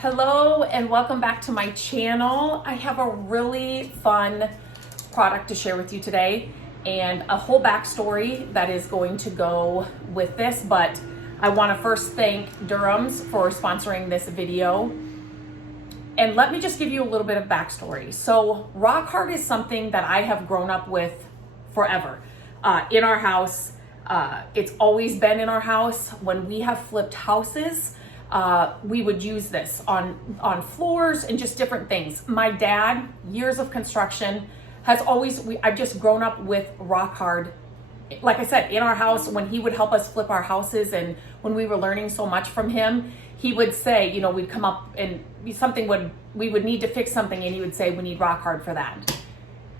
Hello and welcome back to my channel. I have a really fun product to share with you today and a whole backstory that is going to go with this, but I want to first thank Durham's for sponsoring this video. And let me just give you a little bit of backstory. So rock hard is something that I have grown up with forever in our house. It's always been in our house. When we have flipped houses, we would use this on floors and just different things. My dad, years of construction, has always, I've just grown up with rock hard. Like I said, in our house, when he would help us flip our houses and when we were learning so much from him, he would say, you know, we'd come up and we would need to fix something and he would say, we need rock hard for that.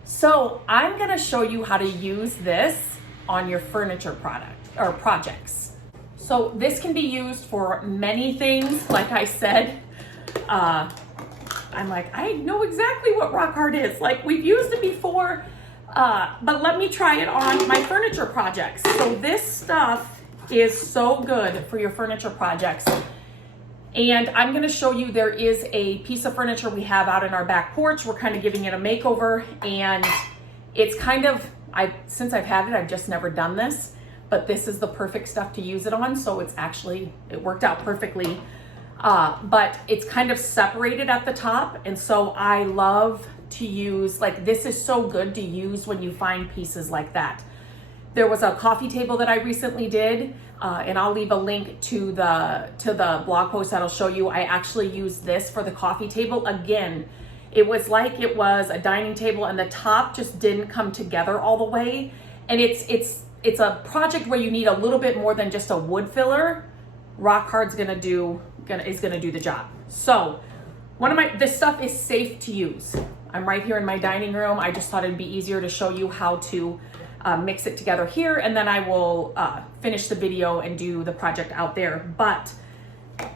So I'm gonna show you how to use this on your furniture product or projects. So this can be used for many things. Like I said, I'm like, I know exactly what rock hard is. Like, we've used it before, but let me try it on my furniture projects. So this stuff is so good for your furniture projects. And I'm gonna show you, there is a piece of furniture we have out in our back porch. We're kind of giving it a makeover, and it's kind of, since I've had it, I've just never done this. But this is the perfect stuff to use it on. So it worked out perfectly. But it's kind of separated at the top. And so I love to use, like, this is so good to use when you find pieces like that. There was a coffee table that I recently did, and I'll leave a link to the blog post that'll show you. I actually used this for the coffee table. Again, it was like it was a dining table and the top just didn't come together all the way. And it's a project where you need a little bit more than just a wood filler. Rock hard's gonna do the job. So this stuff is safe to use. I'm right here in my dining room. I just thought it'd be easier to show you how to mix it together here, and then I will finish the video and do the project out there. But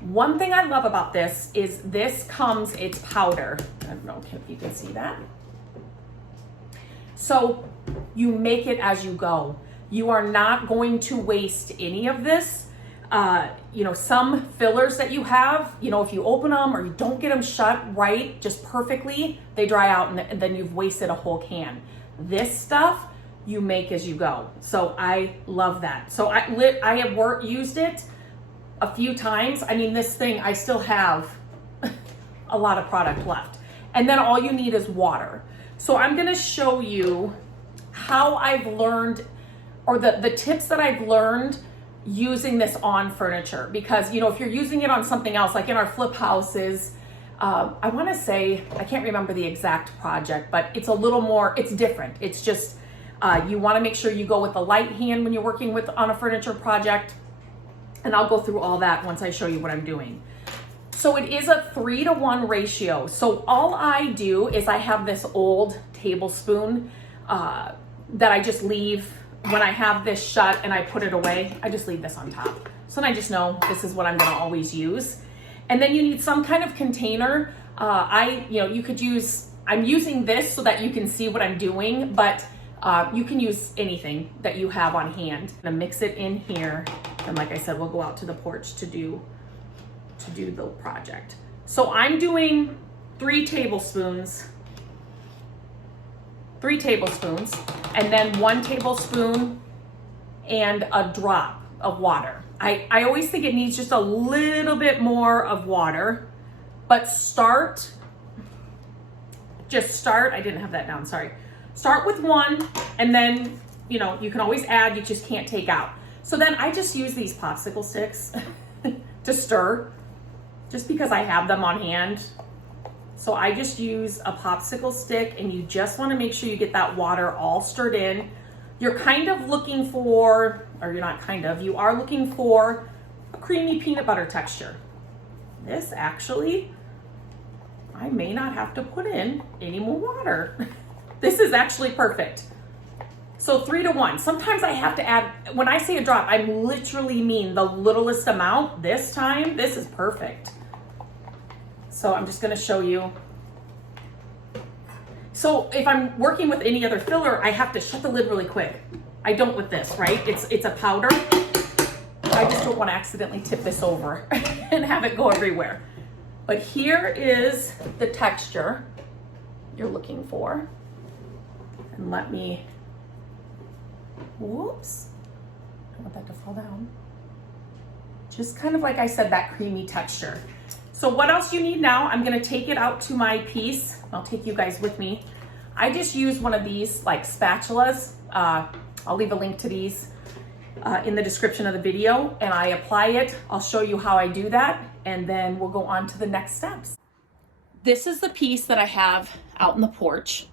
one thing I love about this is it's powder. I don't know if you can see that. So you make it as you go. You are not going to waste any of this. Some fillers that you have, if you open them or you don't get them shut right, just perfectly, they dry out and then you've wasted a whole can. This stuff, you make as you go. So I love that. So I have used it a few times. I mean, this thing, I still have a lot of product left. And then all you need is water. So I'm gonna show you how I've learned, or the tips that I've learned using this on furniture. Because, if you're using it on something else, like in our flip houses, I wanna say, I can't remember the exact project, but it's it's different. It's just, you wanna make sure you go with the light hand when you're working on a furniture project. And I'll go through all that once I show you what I'm doing. So it is a 3-to-1 ratio. So all I do is I have this old tablespoon that I just leave when I have this shut and I put it away. I just leave this on top. So then I just know this is what I'm gonna always use. And then you need some kind of container. You could use, I'm using this so that you can see what I'm doing, but you can use anything that you have on hand. I'm gonna mix it in here. And like I said, we'll go out to the porch to do the project. So I'm doing 3 tablespoons, and then 1 tablespoon and a drop of water. I always think it needs just a little bit more of water, but I didn't have that down, sorry. Start with 1, and then, you can always add, you just can't take out. So then I just use these popsicle sticks to stir, just because I have them on hand. So I just use a popsicle stick, and you just want to make sure you get that water all stirred in. You're kind of looking for, or you're not kind of, you are looking for a creamy peanut butter texture. This actually, I may not have to put in any more water. This is actually perfect. So 3-to-1. Sometimes I have to add, when I say a drop, I literally mean the littlest amount. This time, this is perfect. So I'm just gonna show you. So if I'm working with any other filler, I have to shut the lid really quick. I don't with this, right? It's a powder. I just don't want to accidentally tip this over and have it go everywhere. But here is the texture you're looking for. And let me, whoops, I don't want that to fall down. Just kind of like I said, that creamy texture. So what else you need now, I'm gonna take it out to my piece. I'll take you guys with me. I just use one of these like spatulas. I'll leave a link to these in the description of the video, and I apply it. I'll show you how I do that, and then we'll go on to the next steps. This is the piece that I have out in the porch,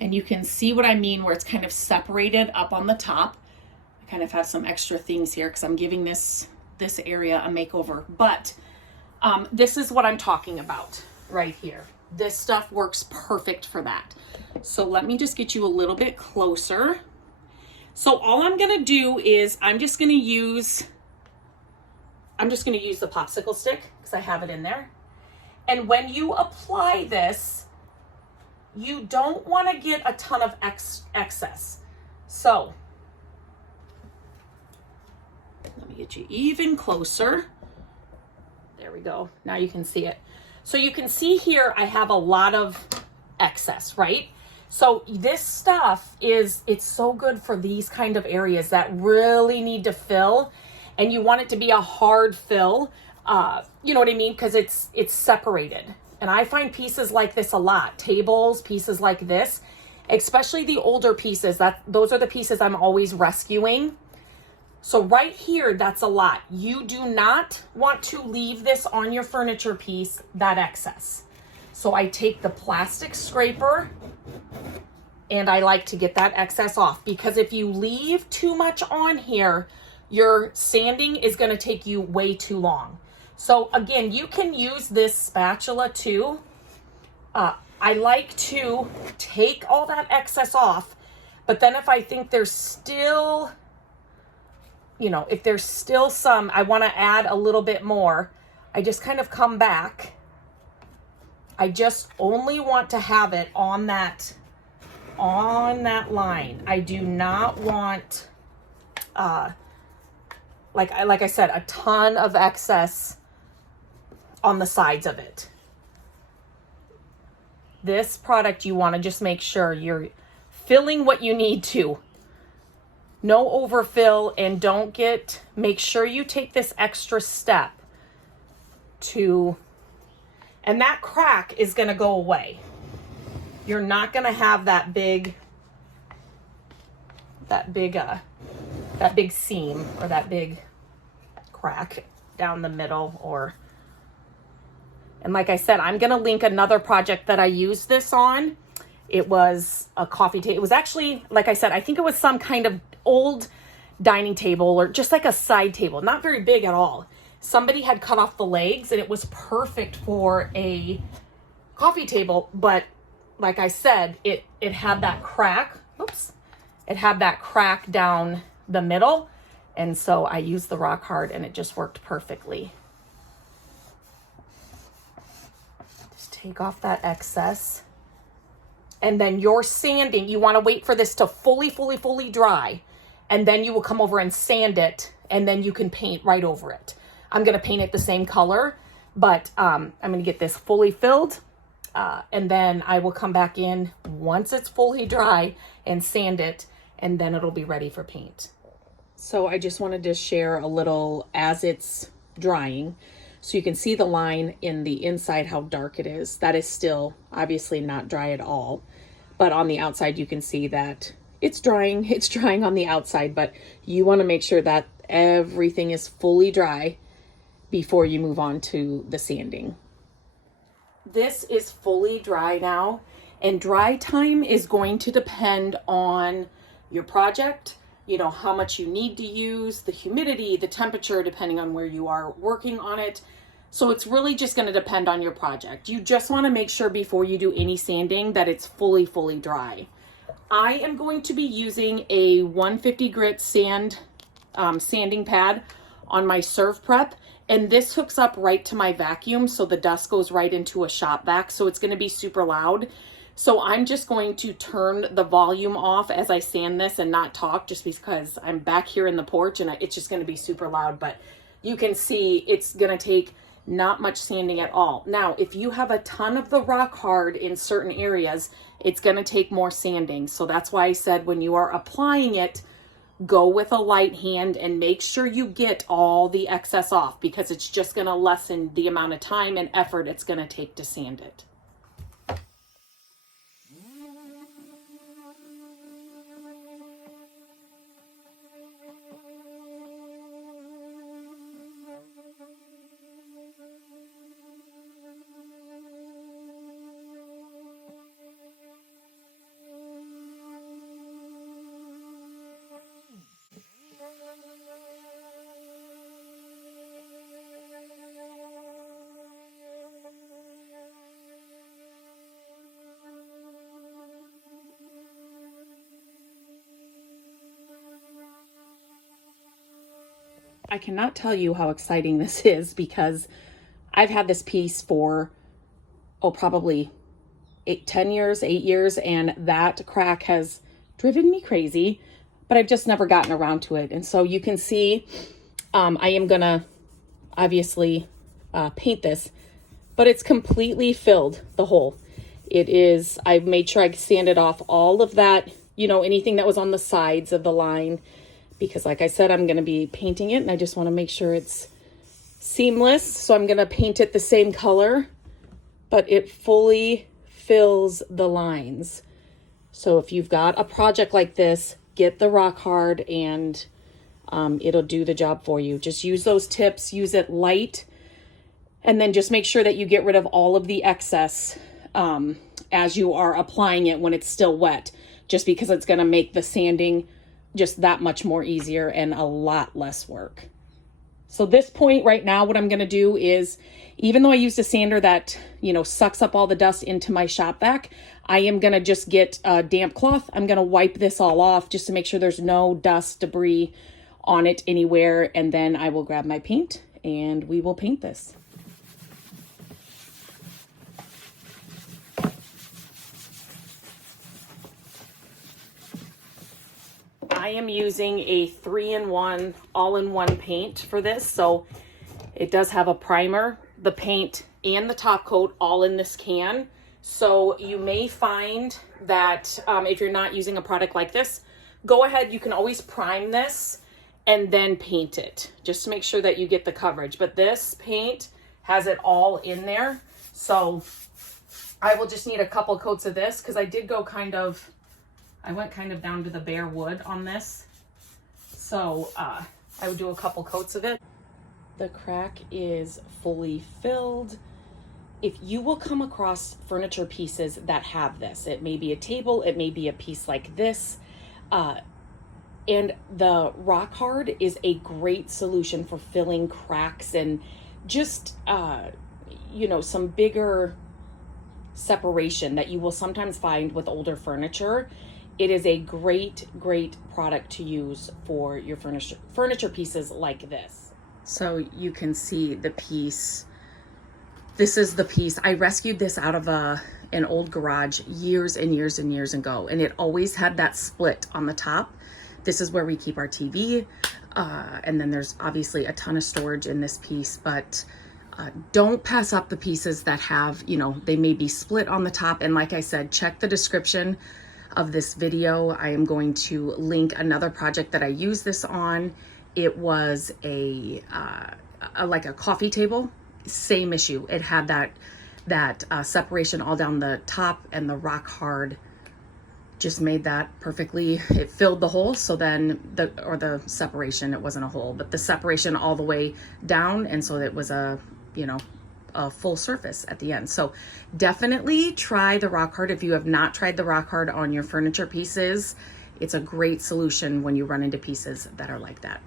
and you can see what I mean where it's kind of separated up on the top. I kind of have some extra things here because I'm giving this area a makeover, but this is what I'm talking about right here. This stuff works perfect for that. So let me just get you a little bit closer. So all I'm gonna do is I'm just gonna use the popsicle stick because I have it in there. And when you apply this, you don't want to get a ton of excess. So let me get you even closer. There we go. Now you can see it. So you can see here I have a lot of excess, right? So this stuff it's so good for these kind of areas that really need to fill, and you want it to be a hard fill. You know what I mean? Because it's separated. And I find pieces like this a lot. Tables, pieces like this, especially the older pieces, those are the pieces I'm always rescuing. So right here, that's a lot. You do not want to leave this on your furniture piece, that excess. So I take the plastic scraper and I like to get that excess off, because if you leave too much on here, your sanding is going to take you way too long. So again, you can use this spatula too. I like to take all that excess off, but then if I think there's still, if there's still some, I want to add a little bit more, I just kind of come back. I just only want to have it on that line. I do not want, like I said, a ton of excess on the sides of it. This product, you want to just make sure you're filling what you need to. No overfill, and make sure you take this extra step and that crack is going to go away. You're not going to have that big seam or that big crack down the middle. And like I said, I'm going to link another project that I used this on. It was a coffee table. It was actually, like I said, I think it was some kind of old dining table or just like a side table, not very big at all. Somebody had cut off the legs and it was perfect for a coffee table, but like I said, it had that crack. Oops. It had that crack down the middle, and so I used the rock hard and it just worked perfectly. Just take off that excess. And then your sanding, you want to wait for this to fully dry, and then you will come over and sand it, and then you can paint right over it. I'm going to paint it the same color, but I'm going to get this fully filled, and then I will come back in once it's fully dry and sand it, and then it'll be ready for paint. So I just wanted to share a little as it's drying, so you can see the line in the inside, how dark it is. That is still obviously not dry at all, but on the outside you can see that it's drying. It's drying on the outside, but you want to make sure that everything is fully dry before you move on to the sanding. This is fully dry now, and dry time is going to depend on your project, how much you need to use, the humidity, the temperature, depending on where you are working on it. So it's really just going to depend on your project. You just want to make sure before you do any sanding that it's fully dry. I am going to be using a 150 grit sanding pad on my Serve Prep, and this hooks up right to my vacuum, so the dust goes right into a shop vac, so it's going to be super loud. So I'm just going to turn the volume off as I sand this and not talk, just because I'm back here in the porch and it's just going to be super loud. But you can see it's going to take not much sanding at all. Now, if you have a ton of the rock hard in certain areas, it's going to take more sanding. So that's why I said when you are applying it, go with a light hand and make sure you get all the excess off, because it's just going to lessen the amount of time and effort it's going to take to sand it. I cannot tell you how exciting this is, because I've had this piece for, probably 8 years, and that crack has driven me crazy, but I've just never gotten around to it. And so you can see, I am gonna obviously paint this, but it's completely filled the hole. It is, I've made sure I sanded off all of that, anything that was on the sides of the line, because like I said, I'm going to be painting it and I just want to make sure it's seamless. So I'm going to paint it the same color, but it fully fills the lines. So if you've got a project like this, get the rock hard and it'll do the job for you. Just use those tips, use it light, and then just make sure that you get rid of all of the excess as you are applying it when it's still wet, just because it's going to make the sanding just that much more easier and a lot less work. So this point right now, what I'm going to do is, even though I used a sander that, sucks up all the dust into my shop vac, I am going to just get a damp cloth. I'm going to wipe this all off just to make sure there's no dust, debris on it anywhere. And then I will grab my paint and we will paint this. I am using a 3-in-1 all-in-one paint for this. So it does have a primer, the paint, and the top coat all in this can. So you may find that if you're not using a product like this, go ahead, you can always prime this and then paint it, just to make sure that you get the coverage. But this paint has it all in there. So I will just need a couple coats of this, because I went kind of down to the bare wood on this. So I would do a couple coats of it. The crack is fully filled. If you will come across furniture pieces that have this, it may be a table, it may be a piece like this, and the rock hard is a great solution for filling cracks and just, some bigger separation that you will sometimes find with older furniture. It is a great, great product to use for your furniture pieces like this. So you can see the piece. This is the piece. I rescued this out of an old garage years and years and years ago, and it always had that split on the top. This is where we keep our TV, and then there's obviously a ton of storage in this piece, but don't pass up the pieces that have, they may be split on the top. And like I said, check the description of this video. I am going to link another project that I used this on. It was like a coffee table, same issue. It had that separation all down the top, and the rock hard just made that perfectly. It filled the hole. So then the separation, it wasn't a hole, but the separation all the way down. And so it was a full surface at the end. So definitely try the rock hard. If you have not tried the rock hard on your furniture pieces, it's a great solution when you run into pieces that are like that.